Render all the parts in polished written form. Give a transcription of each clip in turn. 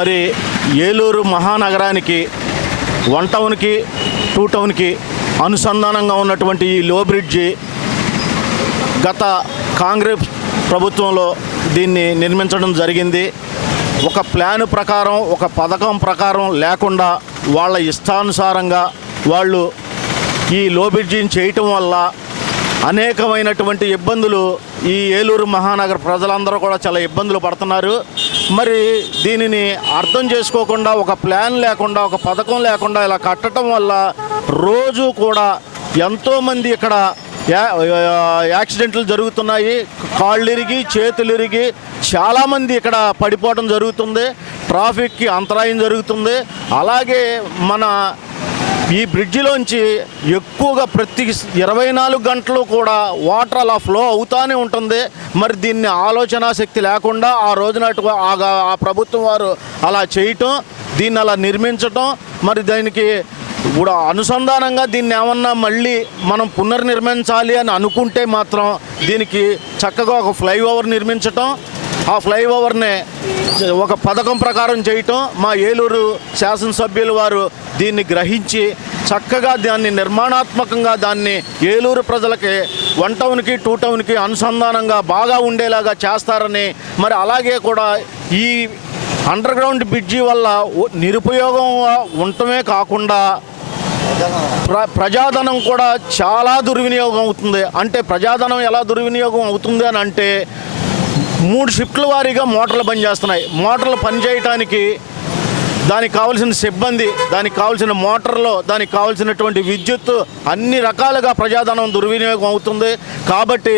మరి ఏలూరు మహానగరానికి 1 టౌన్కి 2 టౌన్కి అనుసంధానంగా ఉన్నటువంటి ఈ లో బ్రిడ్జి గత కాంగ్రెస్ ప్రభుత్వంలో దీన్ని నిర్మించడం జరిగింది. ఒక ప్లాన్ ప్రకారం, ఒక పథకం ప్రకారం లేకుండా వాళ్ళ ఇష్టానుసారంగా వాళ్ళు ఈ లో బ్రిడ్జిని చేయటం వల్ల అనేకమైనటువంటి ఇబ్బందులు ఈ ఏలూరు మహానగర ప్రజలందరూ కూడా చాలా ఇబ్బందులు పడుతున్నారు. మరి దీనిని అర్థం చేసుకోకుండా, ఒక ప్లాన్ లేకుండా, ఒక పథకం లేకుండా ఇలా కట్టడం వల్ల రోజు కూడా ఎంతోమంది ఇక్కడ యాక్సిడెంట్లు జరుగుతున్నాయి. కాళ్ళు ఇరిగి, చేతులు ఇరిగి చాలామంది ఇక్కడ పడిపోవడం జరుగుతుంది. ట్రాఫిక్కి అంతరాయం జరుగుతుంది. అలాగే మన ఈ బ్రిడ్జిలోంచి ఎక్కువగా ప్రతి 24 గంటలు కూడా వాటర్ అలా ఫ్లో అవుతూనే ఉంటుంది. మరి దీన్ని ఆలోచన శక్తి లేకుండా ఆ రోజున ఆ ప్రభుత్వం వారు అలా చేయటం, దీన్ని అలా నిర్మించటం, మరి దానికి కూడా అనుసంధానంగా దీన్ని ఏమన్నా మళ్ళీ మనం పునర్నిర్మించాలి అని అనుకుంటే మాత్రం దీనికి చక్కగా ఒక ఫ్లైఓవర్ నిర్మించటం, ఆ ఫ్లైఓవర్నే ఒక పథకం ప్రకారం చేయటం, మా ఏలూరు శాసనసభ్యులు వారు దీన్ని గ్రహించి చక్కగా దాన్ని నిర్మాణాత్మకంగా దాన్ని ఏలూరు ప్రజలకి 1 టౌన్కి 2 టౌన్కి అనుసంధానంగా బాగా ఉండేలాగా చేస్తారని, మరి అలాగే కూడా ఈ అండర్ గ్రౌండ్ బ్రిడ్జి వల్ల నిరుపయోగం ఉండటమే కాకుండా ప్రజాధనం కూడా చాలా దుర్వినియోగం అవుతుంది. అంటే ప్రజాధనం ఎలా దుర్వినియోగం అవుతుంది అని అంటే 3 షిఫ్ట్ల వారీగా మోటార్లు పనిచేస్తున్నాయి. మోటార్లు పనిచేయటానికి దానికి కావాల్సిన సిబ్బంది, దానికి కావాల్సిన మోటార్లు, దానికి కావాల్సినటువంటి విద్యుత్ అన్ని రకాలుగా ప్రజాధనం దుర్వినియోగం అవుతుంది. కాబట్టి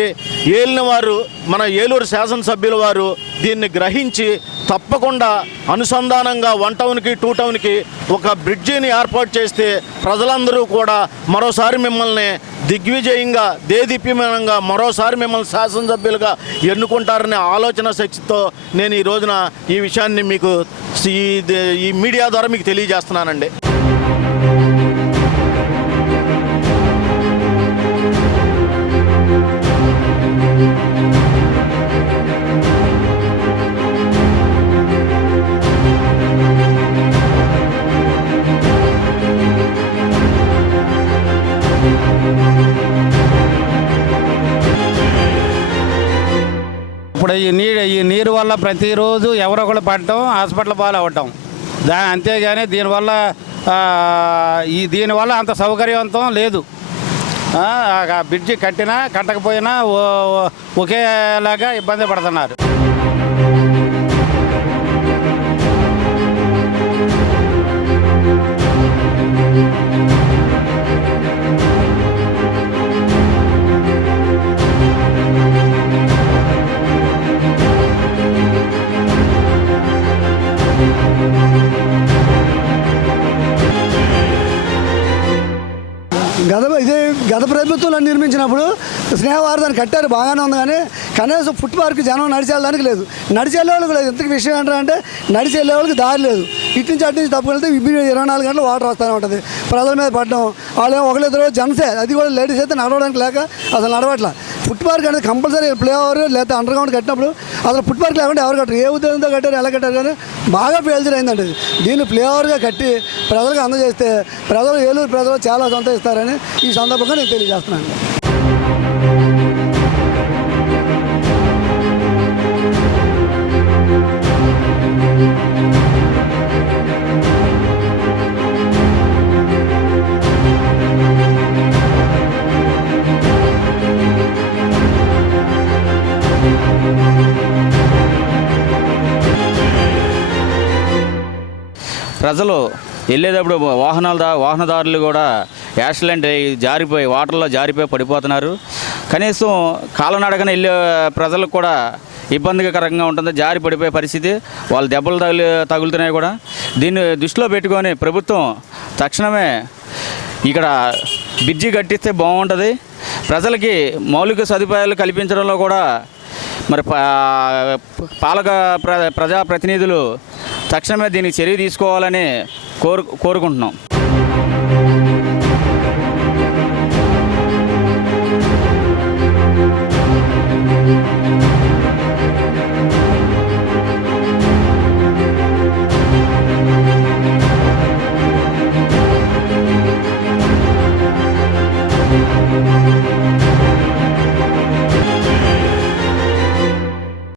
ఏలిన వారు, మన ఏలూరు శాసనసభ్యుల వారు దీన్ని గ్రహించి తప్పకుండా అనుసంధానంగా 1 టౌన్కి 2 టౌన్కి ఒక బ్రిడ్జిని ఏర్పాటు చేస్తే ప్రజలందరూ కూడా మరోసారి మిమ్మల్ని దిగ్విజయంగా, దేదీప్యమానంగా మరోసారి మిమ్మల్ని శాసనసభ్యులుగా ఎన్నుకుంటారనే ఆలోచన శక్తితో నేను ఈ రోజున ఈ విషయాన్ని మీకు ఈ మీడియా ద్వారా మీకు తెలియజేస్తున్నానండి. ఇప్పుడు ఈ నీరు వల్ల ప్రతిరోజు ఎవరో ఒకరు పడటం, హాస్పిటల్ పాలు అవ్వటం, అంతేగాని దీనివల్ల అంత సౌకర్యవంతం లేదు. బ్రిడ్జి కట్టినా కట్టకపోయినా ఒకేలాగా ఇబ్బంది పడుతున్నారు. గత ప్రభుత్వంలో నిర్మించినప్పుడు స్నేహవారధాన్ని కట్టారు, బాగానే ఉంది. కానీ కనీసం ఫుట్ పార్క్ జనం నడిచి వెళ్ళడానికి లేదు, నడిచి వెళ్ళే వాళ్ళకి లేదు. ఇంతకు విషయం ఏంటంటే నడిచి వెళ్ళే వాళ్ళకి దారి లేదు. ఇటు నుంచి అటు నుంచి తప్పుకెళ్తే 24 గంటలు వాటర్ వస్తూనే ఉంటుంది. ప్రజల మీద పడడం, వాళ్ళు ఒకళ్ళిద్దరు జెంట్సే, అది కూడా లేడీస్ అయితే నడవడానికి లేక అసలు నడవట్లా. ఫుట్ పార్క్ అనేది కంపల్సరీ ప్లే ఓవర్ లేదా అండర్ గ్రౌండ్ కట్టినప్పుడు అసలు ఫుట్ పార్క్ లేకుండా ఎవరు కట్టారు, ఏ ఉద్దేశంతో కట్టారు, ఎలా కట్టారు, కానీ బాగా ఫెయిల్యూర్ అయిందండి. దీన్ని ప్లే ఓవర్గా కట్టి ప్రజలకు అందజేస్తే ప్రజలు, ఏలూరు ప్రజలు చాలా సంతోషిస్తారని ఈ సందర్భంగా నేను తెలియజేస్తున్నాను. ప్రజలు వెళ్ళేటప్పుడు వాహనదారులు కూడా యాక్సిడెంట్ జారిపోయి వాటర్లో జారిపోయి పడిపోతున్నారు. కనీసం కాలనడకన వెళ్ళే ప్రజలకు కూడా ఇబ్బందికరంగా ఉంటుంది, జారి పడిపోయే పరిస్థితి, వాళ్ళు దెబ్బలు తగులుతున్నాయి కూడా. దీన్ని దృష్టిలో పెట్టుకొని ప్రభుత్వం తక్షణమే ఇక్కడ బ్రిడ్జి కట్టిస్తే బాగుంటుంది. ప్రజలకి మౌలిక సదుపాయాలు కల్పించడంలో కూడా మరి ప్రజాప్రతినిధులు తక్షణమే దీనికి చర్య తీసుకోవాలని కోరుకుంటున్నాం.